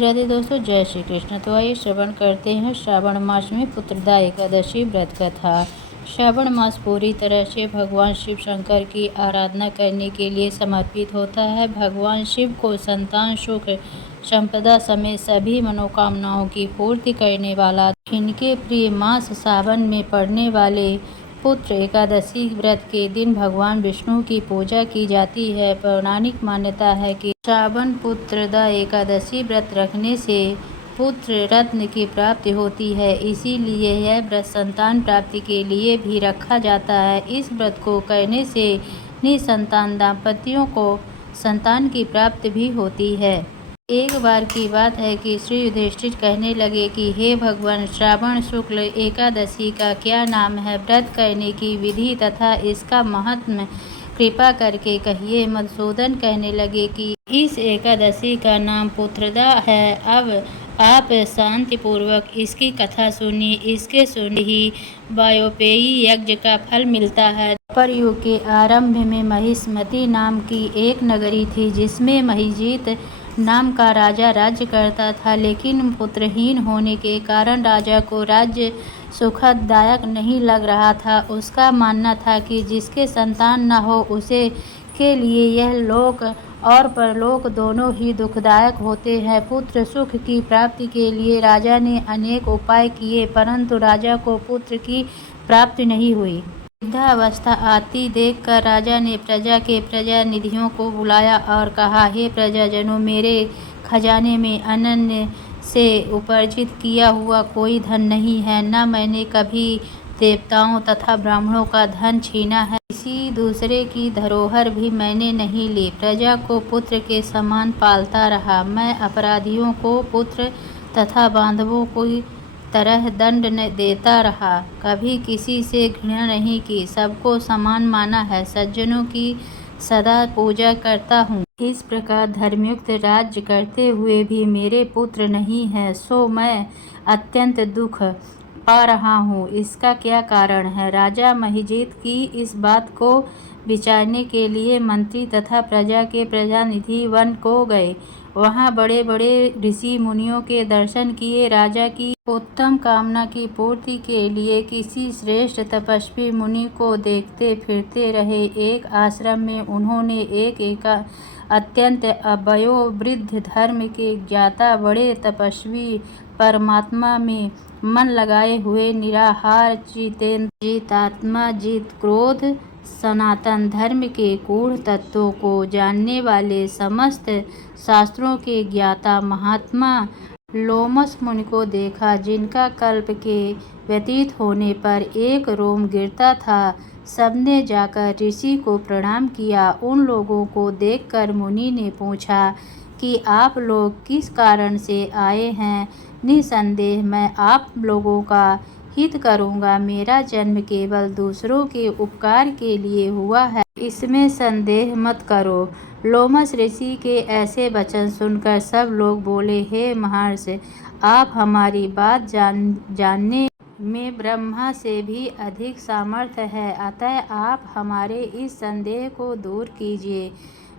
राधे दोस्तों, जय श्री कृष्ण। तो आइए श्रवण करते हैं श्रावण मास में पुत्रदा एकादशी व्रत कथा। श्रावण मास पूरी तरह से भगवान शिव शंकर की आराधना करने के लिए समर्पित होता है। भगवान शिव को संतान सुख संपदा समेत सभी मनोकामनाओं की पूर्ति करने वाला इनके प्रिय मास सावन में पड़ने वाले पुत्र एकादशी व्रत के दिन भगवान विष्णु की पूजा की जाती है। पौराणिक मान्यता है कि श्रावण पुत्रदा एकादशी व्रत रखने से पुत्र रत्न की प्राप्ति होती है, इसीलिए यह व्रत संतान प्राप्ति के लिए भी रखा जाता है। इस व्रत को करने से निसंतान दाम्पत्यों को संतान की प्राप्ति भी होती है। एक बार की बात है कि श्री युधिष्ठिर कहने लगे कि हे भगवान, श्रावण शुक्ल एकादशी का क्या नाम है, व्रत करने की विधि तथा इसका महत्व कृपा करके कहिए। मधुसूदन कहने लगे कि इस एकादशी का नाम पुत्रदा है। अब आप शांतिपूर्वक इसकी कथा सुनिए। इसके सुनते ही वाजपेयी यज्ञ का फल मिलता है। द्वापर युग के आरंभ में महिष्मती नाम की एक नगरी थी, जिसमें महिजीत नाम का राजा राज्य करता था। लेकिन पुत्रहीन होने के कारण राजा को राज्य सुखदायक नहीं लग रहा था। उसका मानना था कि जिसके संतान न हो उसे के लिए यह लोक और परलोक दोनों ही दुखदायक होते हैं। पुत्र सुख की प्राप्ति के लिए राजा ने अनेक उपाय किए, परंतु राजा को पुत्र की प्राप्ति नहीं हुई। वृद्धावस्था आती देखकर राजा ने प्रजा के प्रजानिधियों को बुलाया और कहा, हे प्रजाजनों, मेरे खजाने में अनन्य से उपार्जित किया हुआ कोई धन नहीं है। न मैंने कभी देवताओं तथा ब्राह्मणों का धन छीना है। किसी दूसरे की धरोहर भी मैंने नहीं ली। प्रजा को पुत्र के समान पालता रहा। मैं अपराधियों को पुत्र तथा बांधवों को तरह दंड देता रहा। कभी किसी से घृणा नहीं की, सबको समान माना है। सज्जनों की सदा पूजा करता हूँ। इस प्रकार धर्मयुक्त राज्य करते हुए भी मेरे पुत्र नहीं है, सो मैं अत्यंत दुख पा रहा हूँ। इसका क्या कारण है? राजा महिजीत की इस बात को विचारने के लिए मंत्री तथा प्रजा के प्रजानिधि वन को गए। वहाँ बड़े बड़े ऋषि मुनियों के दर्शन किए। राजा की उत्तम कामना की पूर्ति के लिए किसी श्रेष्ठ तपस्वी मुनि को देखते फिरते रहे। एक आश्रम में उन्होंने एक अत्यंत वयोवृद्ध धर्म के ज्ञाता बड़े तपस्वी परमात्मा में मन लगाए हुए निराहार जितात्मा जित क्रोध सनातन धर्म के गूढ़ तत्वों को जानने वाले समस्त शास्त्रों के ज्ञाता महात्मा लोमस मुनि को देखा, जिनका कल्प के व्यतीत होने पर एक रोम गिरता था। सबने जाकर ऋषि को प्रणाम किया। उन लोगों को देखकर मुनि ने पूछा कि आप लोग किस कारण से आए हैं? निसंदेह मैं आप लोगों का हित करूंगा। मेरा जन्म केवल दूसरों के उपकार के लिए हुआ है, इसमें संदेह मत करो। लोमस ऋषि के ऐसे वचन सुनकर सब लोग बोले, हे महर्षि, आप हमारी बात जानने में ब्रह्मा से भी अधिक सामर्थ्य है, अतः आप हमारे इस संदेह को दूर कीजिए।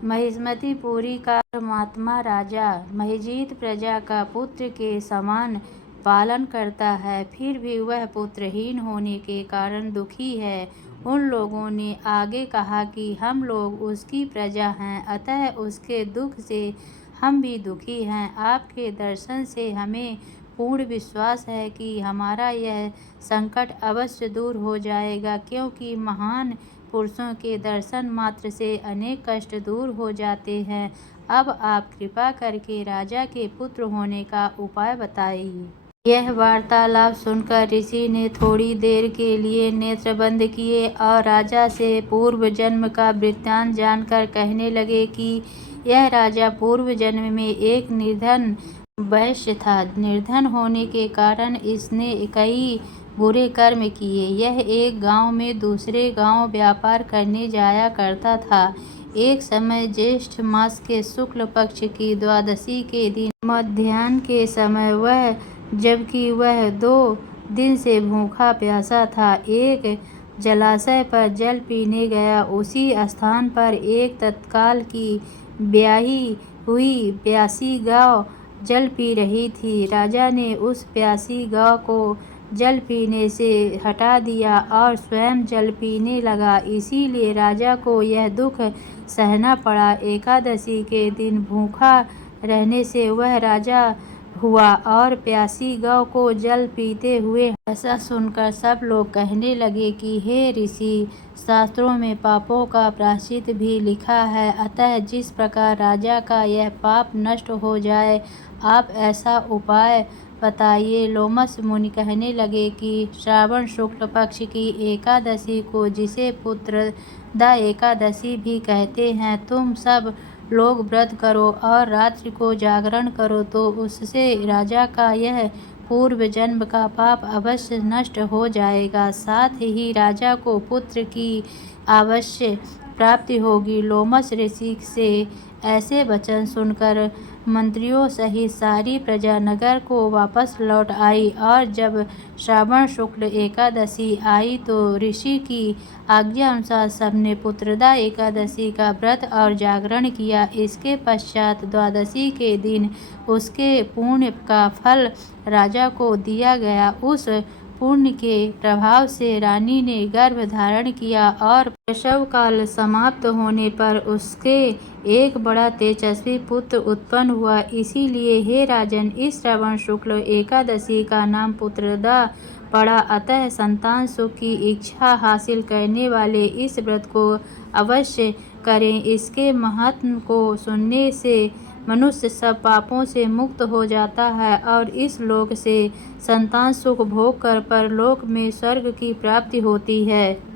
महिष्मतीपुरी का परमात्मा राजा महिजीत प्रजा का पुत्र के समान पालन करता है, फिर भी वह पुत्रहीन होने के कारण दुखी है। उन लोगों ने आगे कहा कि हम लोग उसकी प्रजा हैं, अतः उसके दुख से हम भी दुखी हैं। आपके दर्शन से हमें पूर्ण विश्वास है कि हमारा यह संकट अवश्य दूर हो जाएगा, क्योंकि महान पुरुषों के दर्शन मात्र से अनेक कष्ट दूर हो जाते हैं। अब आप कृपा करके राजा के पुत्र होने का उपाय बताइए। यह वार्तालाप सुनकर ऋषि ने थोड़ी देर के लिए नेत्र बंद किए और राजा से पूर्व जन्म का वृत्तांत जानकर कहने लगे कि यह राजा पूर्व जन्म में एक निर्धन वैश्य था। निर्धन होने के कारण इसने कई बुरे कर्म किए। यह एक गांव में दूसरे गांव व्यापार करने जाया करता था। एक समय ज्येष्ठ मास के शुक्ल पक्ष की द्वादशी के दिन मध्याह्न के समय जबकि वह 2 दिन से भूखा प्यासा था, एक जलाशय पर जल पीने गया। उसी स्थान पर एक तत्काल की ब्याही हुई प्यासी गौ जल पी रही थी। राजा ने उस प्यासी गौ को जल पीने से हटा दिया और स्वयं जल पीने लगा। इसीलिए राजा को यह दुख सहना पड़ा। एकादशी के दिन भूखा रहने से वह राजा हुआ और प्यासी गौ को जल पीते हुए। ऐसा सुनकर सब लोग कहने लगे कि हे ऋषि, शास्त्रों में पापों का प्रायश्चित भी लिखा है, अतः जिस प्रकार राजा का यह पाप नष्ट हो जाए, आप ऐसा उपाय बताइए। लोमश मुनि कहने लगे कि श्रावण शुक्ल पक्ष की एकादशी को, जिसे पुत्रदा एकादशी भी कहते हैं, तुम सब लोग व्रत करो और रात्रि को जागरण करो, तो उससे राजा का यह पूर्व जन्म का पाप अवश्य नष्ट हो जाएगा। साथ ही राजा को पुत्र की अवश्य प्राप्ति होगी। लोमश ऋषि से ऐसे वचन सुनकर मंत्रियों सहित सारी प्रजा नगर को वापस लौट आई और जब श्रावण शुक्ल एकादशी आई तो ऋषि की आज्ञा अनुसार सबने पुत्रदा एकादशी का व्रत और जागरण किया। इसके पश्चात द्वादशी के दिन उसके पुण्य का फल राजा को दिया गया। उस पुण्य के प्रभाव से रानी ने गर्भ धारण किया और प्रसव काल समाप्त होने पर उसके एक बड़ा तेजस्वी पुत्र उत्पन्न हुआ। इसीलिए हे राजन, इस श्रावण शुक्ल एकादशी का नाम पुत्रदा पड़ा। अतः संतान सुख की इच्छा हासिल करने वाले इस व्रत को अवश्य करें। इसके महत्व को सुनने से मनुष्य सब पापों से मुक्त हो जाता है और इस लोक से संतान सुख भोग कर परलोक में स्वर्ग की प्राप्ति होती है।